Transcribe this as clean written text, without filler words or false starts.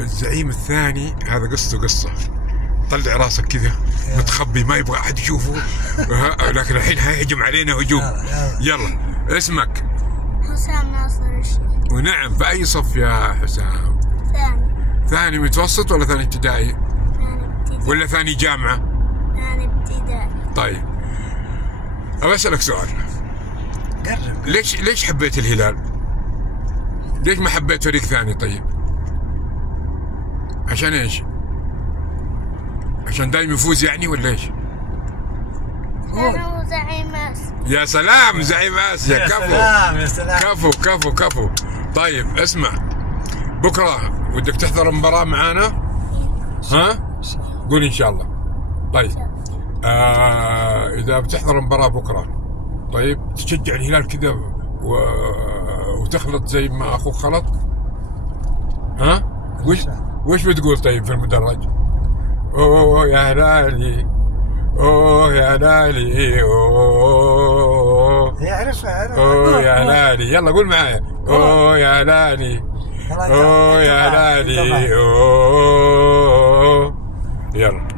الزعيم الثاني هذا قصته قصة، طلع راسك كذا متخبي ما يبغى احد يشوفه. لكن الحين هيهجم علينا هجوم. يلا اسمك؟ حسام ناصر الشيخ. ونعم، في اي صف يا حسام؟ ثاني. ثاني متوسط ولا ثاني ابتدائي؟ ثاني ابتدائي. ولا ثاني جامعة؟ ثاني ابتدائي. طيب أبى أسألك سؤال. قرب. ليش حبيت الهلال؟ ليش ما حبيت فريق ثاني؟ طيب عشان ايش؟ عشان دايم يفوز يعني ولا ايش؟ أنا زعيم آسيا. يا سلام، زعيم آسيا. كفو يا سلام. كفو كفو كفو. طيب اسمع، بكرة ودك تحضر مباراة معانا؟ ها؟ قول إن شاء الله. طيب إذا بتحضر مباراة بكرة، طيب تشجع الهلال كذا وتخلط زي ما أخوك خلط؟ ها؟ وش بتقول طيب في المدرج؟ أوه يا هلالي، أوه يا هلالي، أوه يعرفها. أوه يا هلالي. يلا قول معايا، أوه يا هلالي، أوه يا هلالي، أوه. يلا.